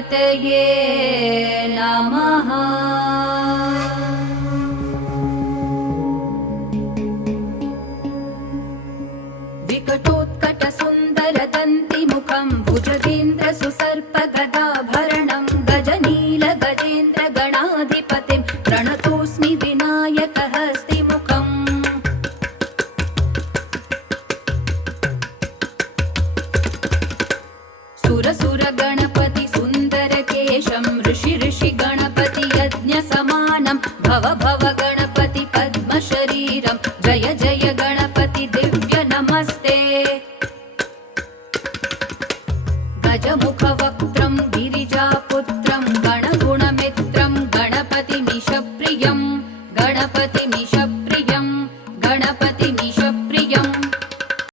गणपतये नमः। विकटोत्कटसुन्दरदन्तिमुखं भुजगेन्द्रसुसर्पगदाभरणं गजनीलगजेन्द्रगणाधिपतिं प्रणतोऽस्मि विनायकहस्तिमुखम्। सुरसुरगणपति सुन्दरकेशं ऋषि गणपति यज्ञसमानं भव भव